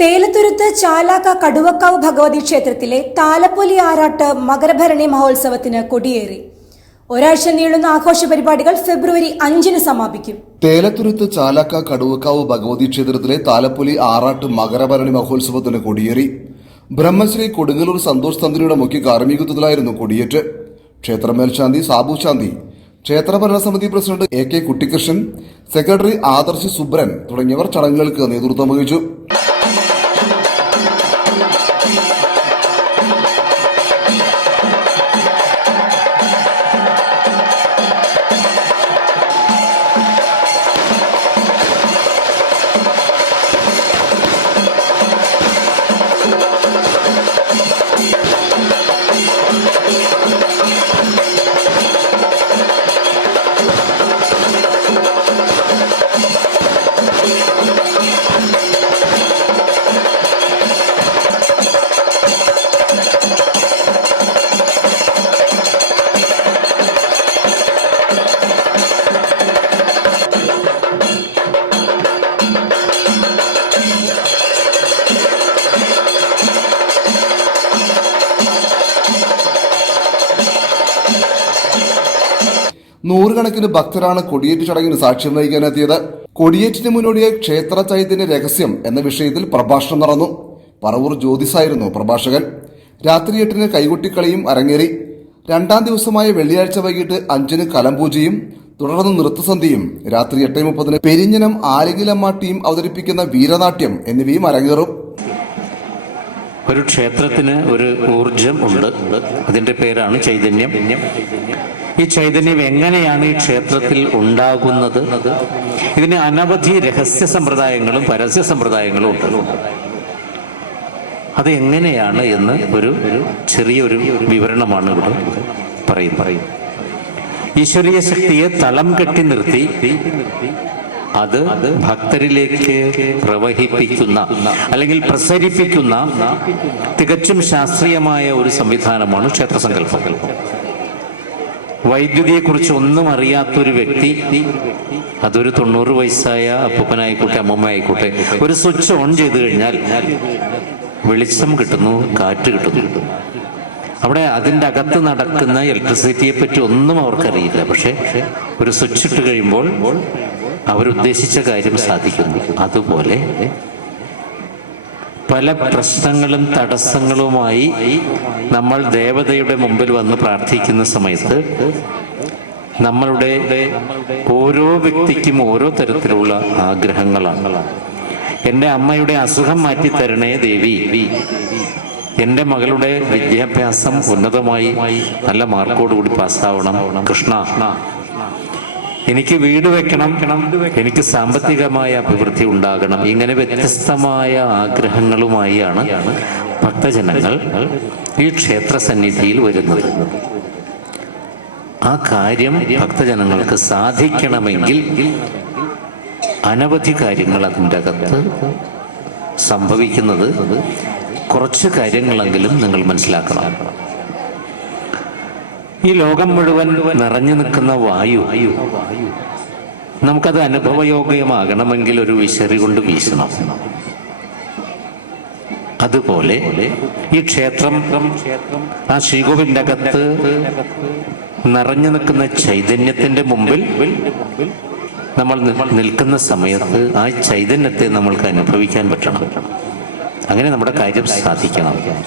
തേലത്തുരുത്ത് ചാലാക്ക കടുവക്കാവ് ഭഗവതി ക്ഷേത്രത്തിലെ താലപ്പൊലി ആറാട്ട് മകരഭരണി മഹോത്സവത്തിന് കൊടിയേറി. ഒരാഴ്ച നീളുന്ന ആഘോഷ പരിപാടികൾ ഫെബ്രുവരി 5-ന് സമാപിക്കും. തേലത്തുരുത്ത് ചാലാക്ക കടുവക്കാവ് ഭഗവതി ക്ഷേത്രത്തിലെ താലപ്പൊലി ആറാട്ട് മകരഭരണി മഹോത്സവത്തിന് കൊടിയേറി. ബ്രഹ്മശ്രീ കൊടുങ്ങല്ലൂർ സന്തോഷ് തന്ത്രിയുടെ മുഖ്യ കാർമ്മികത്വത്തിലായിരുന്നു കൊടിയേറ്റ്. ക്ഷേത്ര മേൽശാന്തി സാബു ശാന്തി, ക്ഷേത്ര ഭരണസമിതി president AK Kuttikrishnan, secretary Adarsh Subran തുടങ്ങിയവർ ചടങ്ങുകൾക്ക് നേതൃത്വം വഹിച്ചു. നൂറുകണക്കിന് ഭക്തരാണ് കൊടിയേറ്റ് ചടങ്ങിന് സാക്ഷ്യം വഹിക്കാനെത്തിയത്. കൊടിയേറ്റിന് മുന്നോടിയായി ക്ഷേത്ര ചൈതന്യ രഹസ്യം എന്ന വിഷയത്തിൽ പ്രഭാഷണം നടന്നു. പറവൂർ ജ്യോതിസായിരുന്നു പ്രഭാഷകൻ. രാത്രി 8-ന് കൈകൊട്ടിക്കളിയും അരങ്ങേറി. രണ്ടാം ദിവസമായ വെള്ളിയാഴ്ച വൈകിട്ട് 5-ന് കലംപൂജയും തുടർന്ന് നൃത്തസന്ധ്യയും രാത്രി 8:30-ന് പെരിഞ്ഞനം ആലിംഗിലമ്മ ടീം അവതരിപ്പിക്കുന്ന വീരനാട്യം എന്നിവയും അരങ്ങേറും. ഒരു ക്ഷേത്രത്തിന് ഒരു ഊർജം ഉണ്ട്, അതിന്റെ പേരാണ് ചൈതന്യം. ഈ ചൈതന്യം എങ്ങനെയാണ് ഈ ക്ഷേത്രത്തിൽ ഉണ്ടാകുന്നത്? ഇതിന് അനവധി രഹസ്യ സമ്പ്രദായങ്ങളും പരസ്യ സമ്പ്രദായങ്ങളും ഉണ്ട്. അത് എങ്ങനെയാണ് എന്ന് ഒരു ചെറിയൊരു വിവരണമാണ് ഇവിടെ പറയും. ഈശ്വരീയ ശക്തിയെ തളം കെട്ടി നിർത്തി അത് ഭക്തരിലേക്ക് പ്രവഹിപ്പിക്കുന്ന അല്ലെങ്കിൽ പ്രസരിപ്പിക്കുന്ന തികച്ചും ശാസ്ത്രീയമായ ഒരു സംവിധാനമാണ് ക്ഷേത്രസങ്കല്പം. വൈദ്യുതിയെക്കുറിച്ച് ഒന്നും അറിയാത്തൊരു വ്യക്തി, അതൊരു 90 വയസ്സായ അപ്പൂപ്പനായിക്കോട്ടെ അമ്മമ്മ ആയിക്കോട്ടെ, ഒരു സ്വിച്ച് ഓൺ ചെയ്തു കഴിഞ്ഞാൽ വെളിച്ചം കിട്ടുന്നു, കാറ്റ് കിട്ടുന്നു. അവിടെ അതിൻ്റെ അകത്ത് നടക്കുന്ന ഇലക്ട്രിസിറ്റിയെ പറ്റി ഒന്നും അവർക്കറിയില്ല. പക്ഷെ ഒരു സ്വിച്ച് ഇട്ട് കഴിയുമ്പോൾ അവരുദ്ദേശിച്ച കാര്യം സാധിക്കുന്നു. അതുപോലെ പല പ്രശ്നങ്ങളും തടസ്സങ്ങളുമായി നമ്മൾ ദേവതയുടെ മുമ്പിൽ വന്ന് പ്രാർത്ഥിക്കുന്ന സമയത്ത് നമ്മളുടെ ഓരോ വ്യക്തിക്കും ഓരോ തരത്തിലുള്ള ആഗ്രഹങ്ങളാണ്. എൻ്റെ അമ്മയുടെ അസുഖം മാറ്റിത്തരണേ ദേവി, എൻ്റെ മകളുടെ വിദ്യാഭ്യാസം ഉന്നതമായി നല്ല മാർക്കോടുകൂടി പാസ്സാവണം കൃഷ്ണ, എനിക്ക് വീട് വെക്കണം, എനിക്ക് സാമ്പത്തികമായ അഭിവൃദ്ധി ഉണ്ടാകണം. ഇങ്ങനെ വ്യത്യസ്തമായ ആഗ്രഹങ്ങളുമായാണ് ഭക്തജനങ്ങൾ ഈ ക്ഷേത്ര സന്നിധിയിൽ വരുന്നത്. ആ കാര്യം ഭക്തജനങ്ങൾക്ക് സാധിക്കണമെങ്കിൽ അനവധി കാര്യങ്ങൾ അതിൻ്റെ അകത്ത് സംഭവിക്കുന്നത്. കുറച്ച് കാര്യങ്ങളെങ്കിലും നിങ്ങൾ മനസ്സിലാക്കണം. ഈ ലോകം മുഴുവൻ നിറഞ്ഞു നിൽക്കുന്ന വായു നമുക്കത് അനുഭവയോഗ്യമാകണമെങ്കിൽ ഒരു വിശറി കൊണ്ട് വീശണം. അതുപോലെ ഈ ക്ഷേത്രം ആ ശ്രീകോവിലിന്റെ അകത്ത് നിറഞ്ഞു നിൽക്കുന്ന ചൈതന്യത്തിന്റെ മുമ്പിൽ നമ്മൾ നിൽക്കുന്ന സമയത്ത് ആ ചൈതന്യത്തെ നമ്മൾക്ക് അനുഭവിക്കാൻ പറ്റണം. അങ്ങനെ നമ്മുടെ കാര്യം സാധിക്കണം.